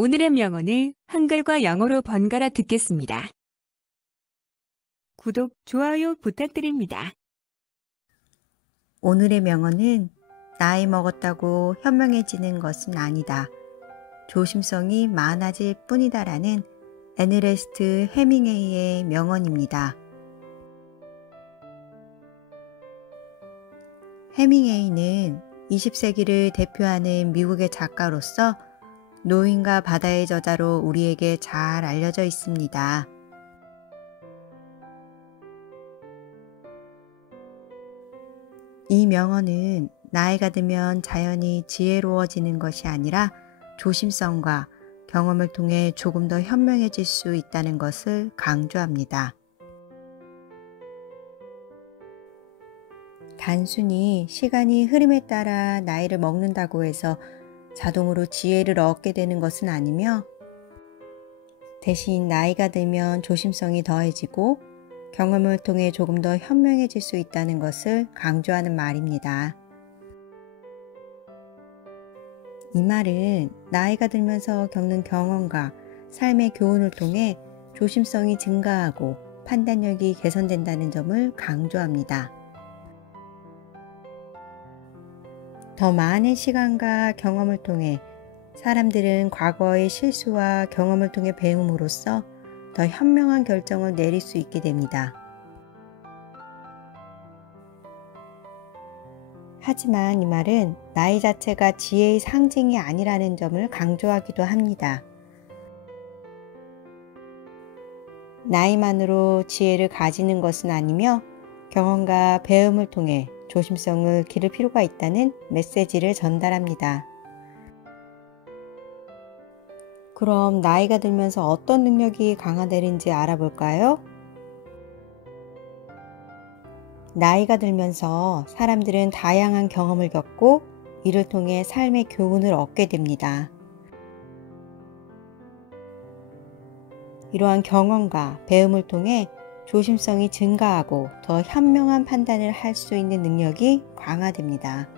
오늘의 명언을 한글과 영어로 번갈아 듣겠습니다. 구독, 좋아요 부탁드립니다. 오늘의 명언은 나이 먹었다고 현명해지는 것은 아니다. 조심성이 많아질 뿐이다라는 에르네스트 헤밍웨이의 명언입니다. 헤밍웨이는 20세기를 대표하는 미국의 작가로서 노인과 바다의 저자로 우리에게 잘 알려져 있습니다. 이 명언은 나이가 들면 자연히 지혜로워지는 것이 아니라 조심성과 경험을 통해 조금 더 현명해질 수 있다는 것을 강조합니다. 단순히 시간이 흐름에 따라 나이를 먹는다고 해서 자동으로 지혜를 얻게 되는 것은 아니며, 대신 나이가 들면 조심성이 더해지고 경험을 통해 조금 더 현명해질 수 있다는 것을 강조하는 말입니다. 이 말은 나이가 들면서 겪는 경험과 삶의 교훈을 통해 조심성이 증가하고 판단력이 개선된다는 점을 강조합니다. 더 많은 시간과 경험을 통해 사람들은 과거의 실수와 경험을 통해 배움으로써 더 현명한 결정을 내릴 수 있게 됩니다. 하지만 이 말은 나이 자체가 지혜의 상징이 아니라는 점을 강조하기도 합니다. 나이만으로 지혜를 가지는 것은 아니며 경험과 배움을 통해 조심성을 기를 필요가 있다는 메시지를 전달합니다. 그럼 나이가 들면서 어떤 능력이 강화되는지 알아볼까요? 나이가 들면서 사람들은 다양한 경험을 겪고 이를 통해 삶의 교훈을 얻게 됩니다. 이러한 경험과 배움을 통해 조심성이 증가하고 더 현명한 판단을 할 수 있는 능력이 강화됩니다.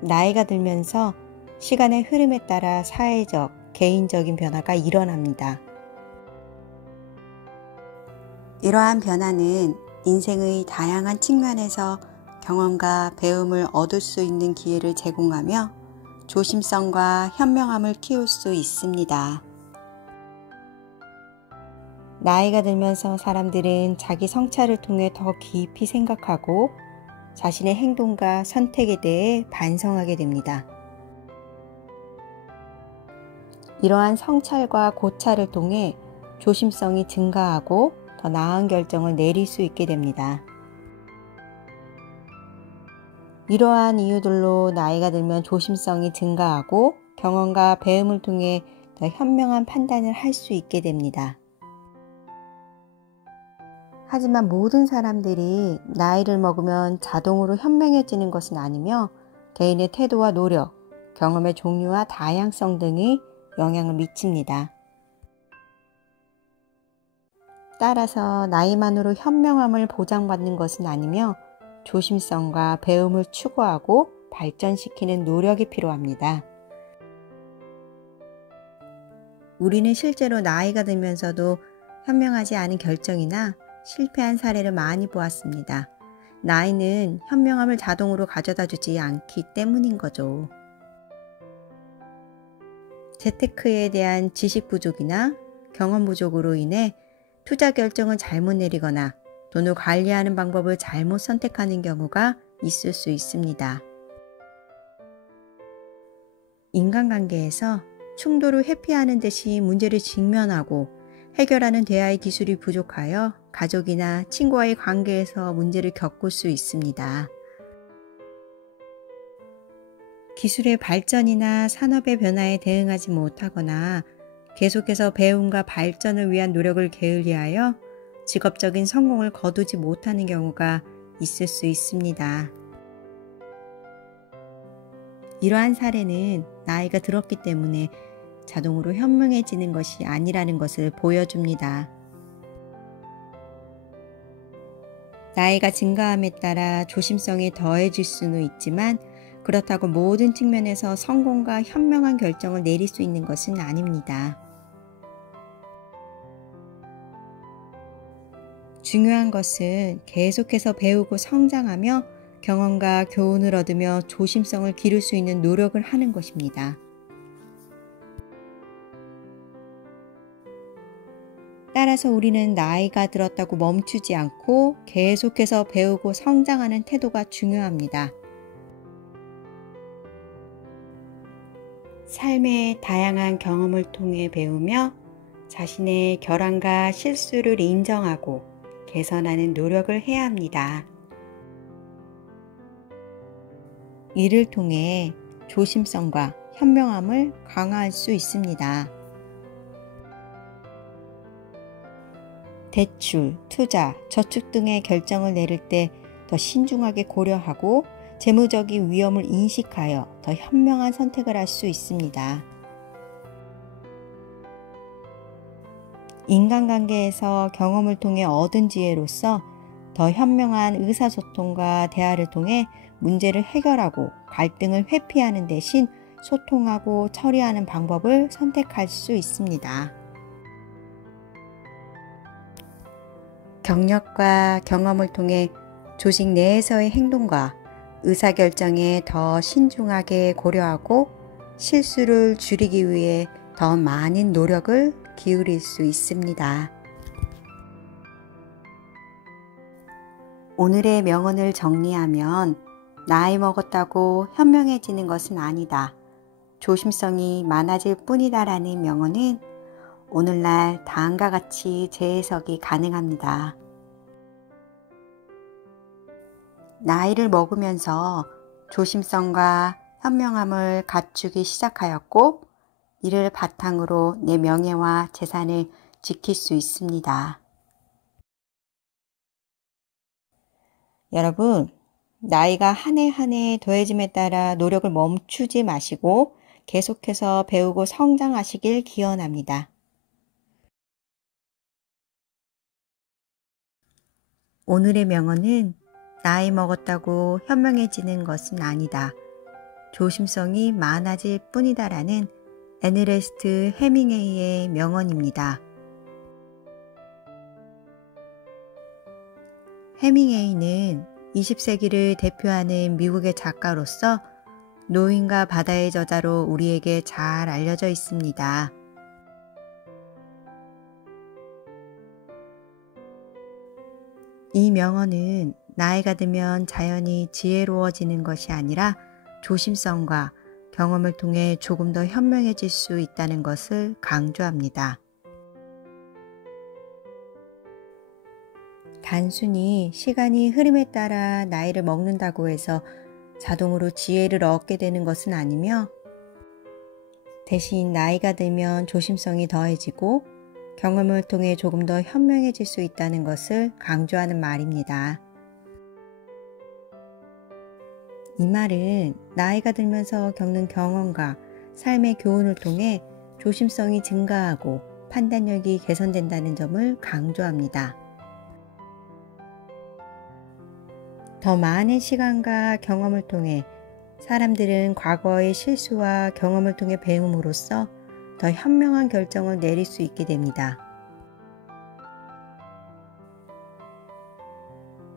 나이가 들면서 시간의 흐름에 따라 사회적, 개인적인 변화가 일어납니다. 이러한 변화는 인생의 다양한 측면에서 경험과 배움을 얻을 수 있는 기회를 제공하며 조심성과 현명함을 키울 수 있습니다. 나이가 들면서 사람들은 자기 성찰을 통해 더 깊이 생각하고 자신의 행동과 선택에 대해 반성하게 됩니다. 이러한 성찰과 고찰을 통해 조심성이 증가하고 더 나은 결정을 내릴 수 있게 됩니다. 이러한 이유들로 나이가 들면 조심성이 증가하고 경험과 배움을 통해 더 현명한 판단을 할 수 있게 됩니다. 하지만 모든 사람들이 나이를 먹으면 자동으로 현명해지는 것은 아니며 개인의 태도와 노력, 경험의 종류와 다양성 등이 영향을 미칩니다. 따라서 나이만으로 현명함을 보장받는 것은 아니며 조심성과 배움을 추구하고 발전시키는 노력이 필요합니다. 우리는 실제로 나이가 들면서도 현명하지 않은 결정이나 실패한 사례를 많이 보았습니다. 나이는 현명함을 자동으로 가져다 주지 않기 때문인 거죠. 재테크에 대한 지식 부족이나 경험 부족으로 인해 투자 결정을 잘못 내리거나 돈을 관리하는 방법을 잘못 선택하는 경우가 있을 수 있습니다. 인간관계에서 충돌을 회피하는 듯이 문제를 직면하고 해결하는 대화의 기술이 부족하여 가족이나 친구와의 관계에서 문제를 겪을 수 있습니다. 기술의 발전이나 산업의 변화에 대응하지 못하거나 계속해서 배움과 발전을 위한 노력을 게을리하여 직업적인 성공을 거두지 못하는 경우가 있을 수 있습니다. 이러한 사례는 나이가 들었기 때문에 자동으로 현명해지는 것이 아니라는 것을 보여줍니다. 나이가 증가함에 따라 조심성이 더해질 수는 있지만 그렇다고 모든 측면에서 성공과 현명한 결정을 내릴 수 있는 것은 아닙니다. 중요한 것은 계속해서 배우고 성장하며 경험과 교훈을 얻으며 조심성을 기를 수 있는 노력을 하는 것입니다. 따라서 우리는 나이가 들었다고 멈추지 않고 계속해서 배우고 성장하는 태도가 중요합니다. 삶의 다양한 경험을 통해 배우며 자신의 결함과 실수를 인정하고 개선하는 노력을 해야 합니다. 이를 통해 조심성과 현명함을 강화할 수 있습니다. 대출, 투자, 저축 등의 결정을 내릴 때 더 신중하게 고려하고 재무적인 위험을 인식하여 더 현명한 선택을 할 수 있습니다. 인간관계에서 경험을 통해 얻은 지혜로서 더 현명한 의사소통과 대화를 통해 문제를 해결하고 갈등을 회피하는 대신 소통하고 처리하는 방법을 선택할 수 있습니다. 경력과 경험을 통해 조직 내에서의 행동과 의사결정에 더 신중하게 고려하고 실수를 줄이기 위해 더 많은 노력을 기울일 수 있습니다. 오늘의 명언을 정리하면 나이 먹었다고 현명해지는 것은 아니다. 조심성이 많아질 뿐이다 라는 명언은 오늘날 다음과 같이 재해석이 가능합니다. 나이를 먹으면서 조심성과 현명함을 갖추기 시작하였고 이를 바탕으로 내 명예와 재산을 지킬 수 있습니다. 여러분, 나이가 한 해 한 해 더해짐에 따라 노력을 멈추지 마시고 계속해서 배우고 성장하시길 기원합니다. 오늘의 명언은 나이 먹었다고 현명해지는 것은 아니다. 조심성이 많아질 뿐이다 라는 에르네스트 헤밍웨이의 명언입니다. 헤밍웨이는 20세기를 대표하는 미국의 작가로서 노인과 바다의 저자로 우리에게 잘 알려져 있습니다. 이 명언은 나이가 들면 자연히 지혜로워지는 것이 아니라 조심성과 경험을 통해 조금 더 현명해질 수 있다는 것을 강조합니다. 단순히 시간이 흐름에 따라 나이를 먹는다고 해서 자동으로 지혜를 얻게 되는 것은 아니며 대신 나이가 들면 조심성이 더해지고 경험을 통해 조금 더 현명해질 수 있다는 것을 강조하는 말입니다. 이 말은 나이가 들면서 겪는 경험과 삶의 교훈을 통해 조심성이 증가하고 판단력이 개선된다는 점을 강조합니다. 더 많은 시간과 경험을 통해 사람들은 과거의 실수와 경험을 통해 배움으로써 더 현명한 결정을 내릴 수 있게 됩니다.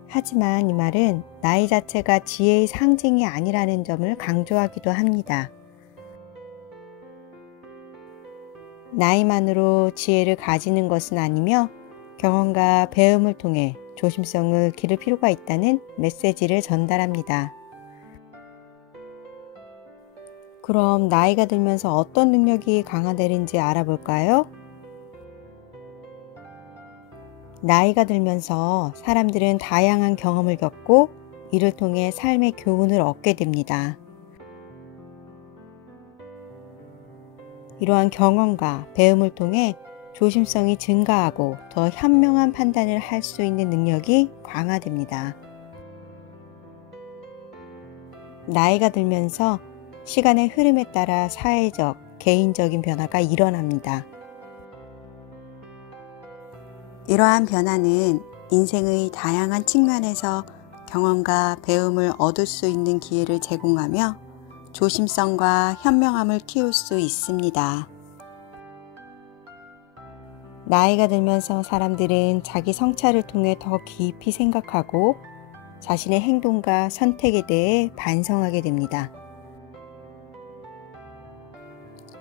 하지만 이 말은 나이 자체가 지혜의 상징이 아니라는 점을 강조하기도 합니다. 나이만으로 지혜를 가지는 것은 아니며 경험과 배움을 통해 조심성을 기를 필요가 있다는 메시지를 전달합니다. 그럼 나이가 들면서 어떤 능력이 강화되는지 알아볼까요? 나이가 들면서 사람들은 다양한 경험을 겪고 이를 통해 삶의 교훈을 얻게 됩니다. 이러한 경험과 배움을 통해 조심성이 증가하고 더 현명한 판단을 할 수 있는 능력이 강화됩니다. 나이가 들면서 시간의 흐름에 따라 사회적, 개인적인 변화가 일어납니다. 이러한 변화는 인생의 다양한 측면에서 경험과 배움을 얻을 수 있는 기회를 제공하며 조심성과 현명함을 키울 수 있습니다. 나이가 들면서 사람들은 자기 성찰을 통해 더 깊이 생각하고 자신의 행동과 선택에 대해 반성하게 됩니다.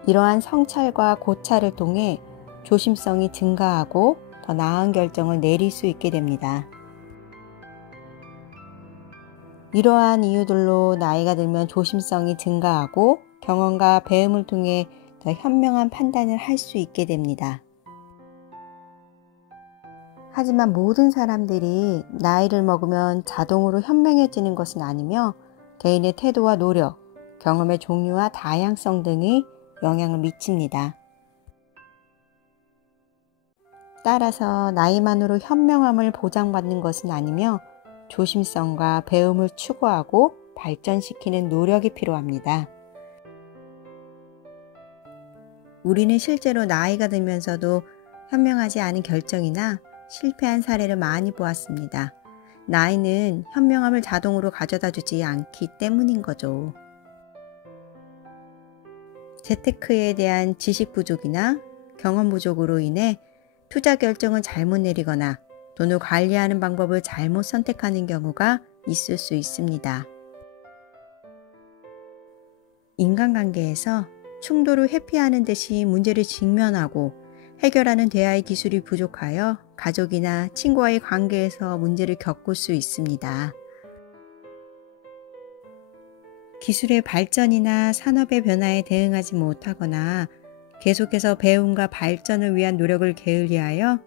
이러한 성찰과 고찰을 통해 조심성이 증가하고 더 나은 결정을 내릴 수 있게 됩니다. 이러한 이유들로 나이가 들면 조심성이 증가하고 경험과 배움을 통해 더 현명한 판단을 할 수 있게 됩니다. 하지만 모든 사람들이 나이를 먹으면 자동으로 현명해지는 것은 아니며 개인의 태도와 노력, 경험의 종류와 다양성 등이 영향을 미칩니다. 따라서 나이만으로 현명함을 보장받는 것은 아니며 조심성과 배움을 추구하고 발전시키는 노력이 필요합니다. 우리는 실제로 나이가 들면서도 현명하지 않은 결정이나 실패한 사례를 많이 보았습니다. 나이는 현명함을 자동으로 가져다 주지 않기 때문인 거죠. 재테크에 대한 지식 부족이나 경험 부족으로 인해 투자 결정을 잘못 내리거나 돈을 관리하는 방법을 잘못 선택하는 경우가 있을 수 있습니다. 인간관계에서 충돌을 회피하는 듯이 문제를 직면하고 해결하는 대화의 기술이 부족하여 가족이나 친구와의 관계에서 문제를 겪을 수 있습니다. 기술의 발전이나 산업의 변화에 대응하지 못하거나 계속해서 배움과 발전을 위한 노력을 게을리하여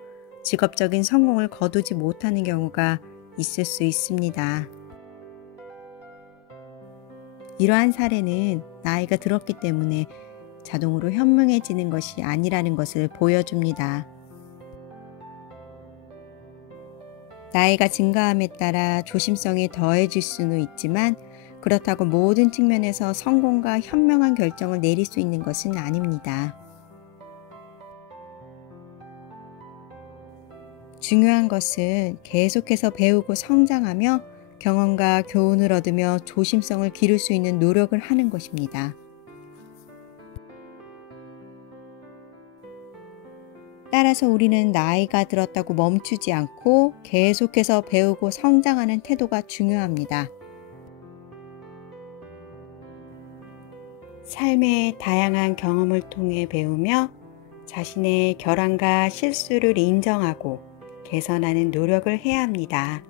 직업적인 성공을 거두지 못하는 경우가 있을 수 있습니다. 이러한 사례는 나이가 들었기 때문에 자동으로 현명해지는 것이 아니라는 것을 보여줍니다. 나이가 증가함에 따라 조심성이 더해질 수는 있지만 그렇다고 모든 측면에서 성공과 현명한 결정을 내릴 수 있는 것은 아닙니다. 중요한 것은 계속해서 배우고 성장하며 경험과 교훈을 얻으며 조심성을 기를 수 있는 노력을 하는 것입니다. 따라서 우리는 나이가 들었다고 멈추지 않고 계속해서 배우고 성장하는 태도가 중요합니다. 삶의 다양한 경험을 통해 배우며 자신의 결함과 실수를 인정하고 개선하는 노력을 해야 합니다.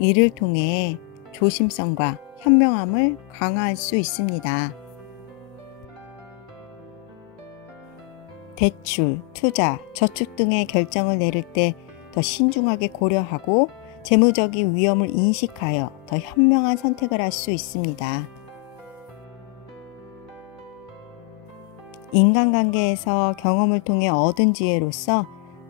이를 통해 조심성과 현명함을 강화할 수 있습니다. 대출, 투자, 저축 등의 결정을 내릴 때 더 신중하게 고려하고 재무적인 위험을 인식하여 더 현명한 선택을 할 수 있습니다. 인간관계에서 경험을 통해 얻은 지혜로서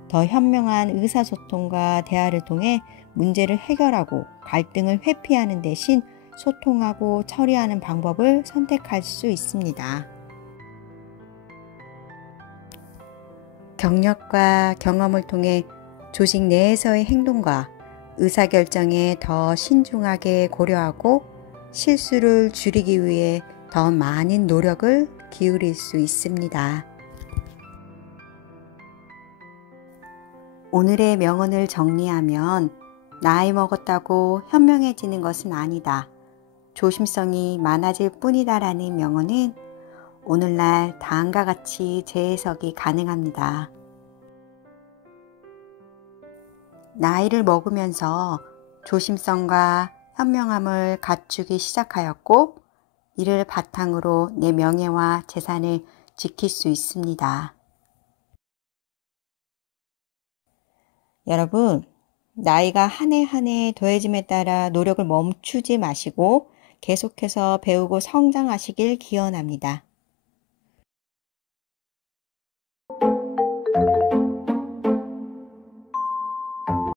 더 현명한 의사소통과 대화를 통해 문제를 해결하고 갈등을 회피하는 대신 소통하고 처리하는 방법을 선택할 수 있습니다. 경력과 경험을 통해 조직 내에서의 행동과 의사결정에 더 신중하게 고려하고 실수를 줄이기 위해 더 많은 노력을 기울일 수 있습니다. 오늘의 명언을 정리하면 나이 먹었다고 현명해지는 것은 아니다. 조심성이 많아질 뿐이다라는 명언은 오늘날 다음과 같이 재해석이 가능합니다. 나이를 먹으면서 조심성과 현명함을 갖추기 시작하였고 이를 바탕으로 내 명예와 재산을 지킬 수 있습니다. 여러분, 나이가 한 해 한 해 더해짐에 따라 노력을 멈추지 마시고 계속해서 배우고 성장하시길 기원합니다.